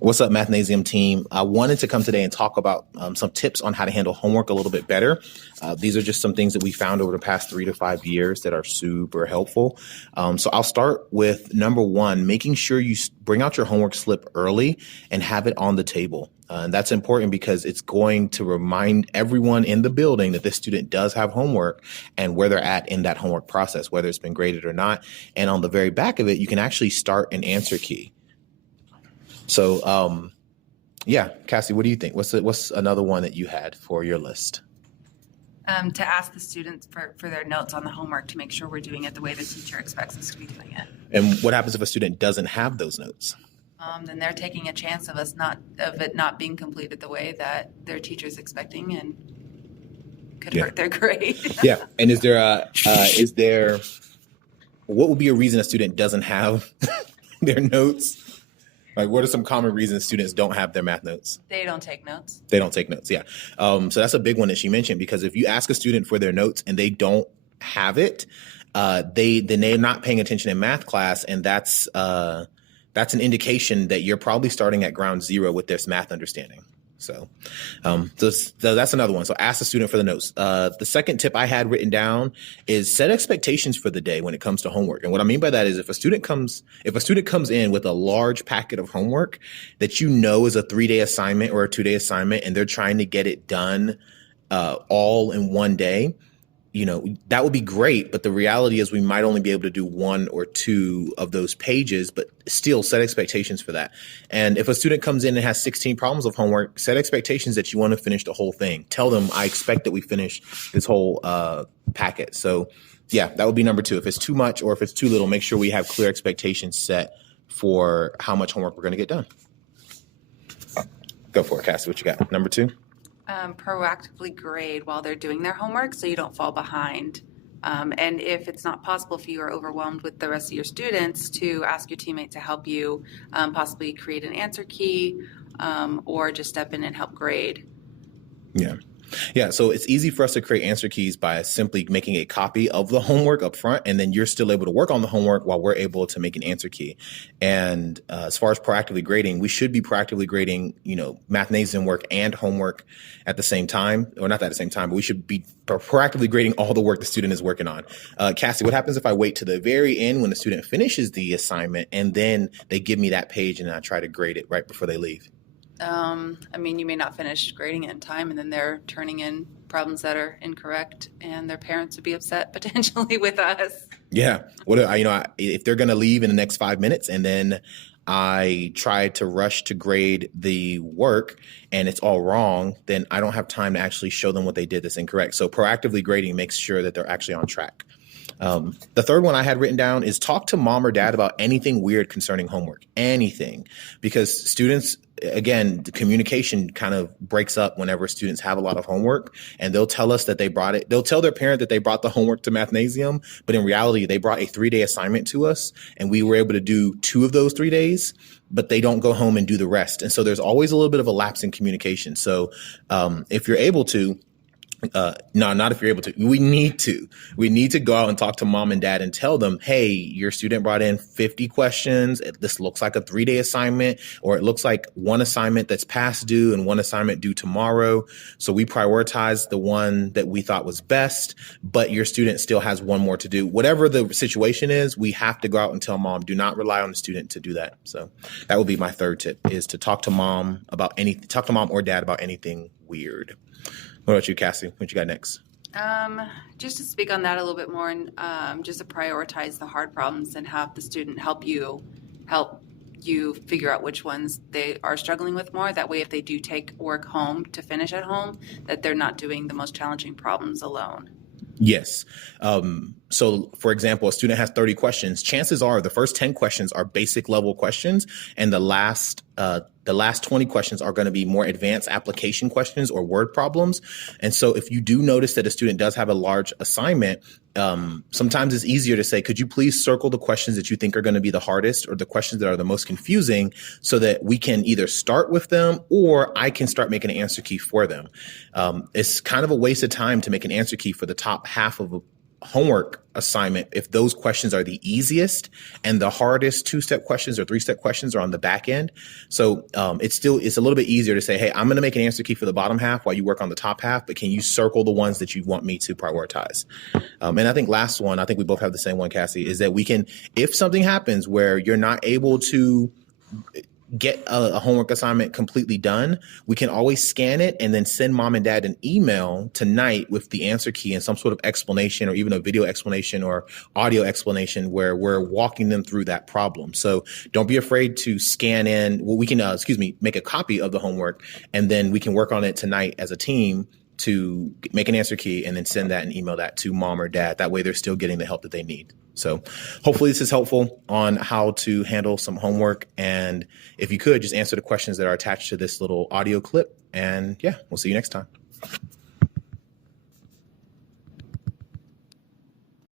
What's up, Mathnasium team? I wanted to come today and talk about some tips on how to handle homework a little bit better. These are just some things that we found over the past 3 to 5 years that are super helpful. So I'll start with number one, making sure you bring out your homework slip early and have it on the table. And that's important because it's going to remind everyone in the building that this student does have homework and where they're at in that homework process, whether it's been graded or not. And on the very back of it, you can actually start an answer key. So, yeah, Cassie, what do you think? What's another one that you had for your list? To ask the students for their notes on the homework to make sure we're doing it the way the teacher expects us to be doing it. And what happens if a student doesn't have those notes? Then they're taking a chance of it not being completed the way that their teacher's expecting, and could hurt their grade. Yeah. And is there what would be a reason a student doesn't have their notes? Like, what are some common reasons students don't have their math notes? They don't take notes. They don't take notes, yeah. So that's a big one that she mentioned, because if you ask a student for their notes and they don't have it, then they're not paying attention in math class, and that's an indication that you're probably starting at ground zero with this math understanding. So that's another one. So ask the student for the notes. The second tip I had written down is set expectations for the day when it comes to homework. And what I mean by that is if a student comes in with a large packet of homework that you know is a 3-day assignment or a 2-day assignment, and they're trying to get it done all in one day, that would be great. But the reality is we might only be able to do 1 or 2 of those pages, but still set expectations for that. And if a student comes in and has 16 problems of homework, set expectations that you want to finish the whole thing. Tell them, I expect that we finish this whole packet. So yeah, that would be number 2. If it's too much or if it's too little, make sure we have clear expectations set for how much homework we're going to get done. Go for it, Cassie. What you got? Number 2? Proactively grade while they're doing their homework so you don't fall behind. And if it's not possible for you or overwhelmed with the rest of your students, to ask your teammate to help you possibly create an answer key or just step in and help grade. Yeah, so it's easy for us to create answer keys by simply making a copy of the homework up front, and then you're still able to work on the homework while we're able to make an answer key. And as far as proactively grading, we should be proactively grading, Mathnasium work and homework at the same time, or not at the same time, but we should be proactively grading all the work the student is working on. Cassie, what happens if I wait to the very end when the student finishes the assignment and then they give me that page and I try to grade it right before they leave? You may not finish grading it in time, and then they're turning in problems that are incorrect, and their parents would be upset potentially with us. Yeah. If they're going to leave in the next 5 minutes and then I try to rush to grade the work and it's all wrong, then I don't have time to actually show them what they did that's incorrect. So proactively grading makes sure that they're actually on track. The third one I had written down is talk to mom or dad about anything weird concerning homework, anything, because students, again, the communication kind of breaks up whenever students have a lot of homework, and they'll tell us that they brought it. They'll tell their parent that they brought the homework to Mathnasium, but in reality, they brought a 3-day assignment to us, and we were able to do 2 of those 3 days, but they don't go home and do the rest. And so there's always a little bit of a lapse in communication. So if you're able to, no, not if you're able to. We need to go out and talk to mom and dad and tell them, hey, your student brought in 50 questions. This looks like a 3-day assignment, or it looks like one assignment that's past due and one assignment due tomorrow. So we prioritize the one that we thought was best, but your student still has one more to do. Whatever the situation is, we have to go out and tell mom. Do not rely on the student to do that. So that would be my third tip, is to talk to mom or dad about anything weird. What about you, Cassie? What you got next? Just to speak on that a little bit more, and just to prioritize the hard problems and have the student help you figure out which ones they are struggling with more. That way, if they do take work home to finish at home, that they're not doing the most challenging problems alone. Yes. So, for example, a student has 30 questions. Chances are the first 10 questions are basic level questions, and the last 20 questions are going to be more advanced application questions or word problems. And so if you do notice that a student does have a large assignment, sometimes it's easier to say, could you please circle the questions that you think are going to be the hardest or the questions that are the most confusing, so that we can either start with them or I can start making an answer key for them. It's kind of a waste of time to make an answer key for the top half of homework assignment if those questions are the easiest, and the hardest 2-step questions or 3-step questions are on the back end. So it's a little bit easier to say, hey, I'm going to make an answer key for the bottom half while you work on the top half, but can you circle the ones that you want me to prioritize? And I think last one, I think we both have the same one, Cassie, is that we can, if something happens where you're not able to get a homework assignment completely done, we can always scan it and then send mom and dad an email tonight with the answer key and some sort of explanation, or even a video explanation or audio explanation where we're walking them through that problem. So don't be afraid to scan in. Well, we can, make a copy of the homework, and then we can work on it tonight as a team to make an answer key and then send that and email that to mom or dad. That way they're still getting the help that they need. So hopefully this is helpful on how to handle some homework. And if you could, just answer the questions that are attached to this little audio clip. And yeah, we'll see you next time.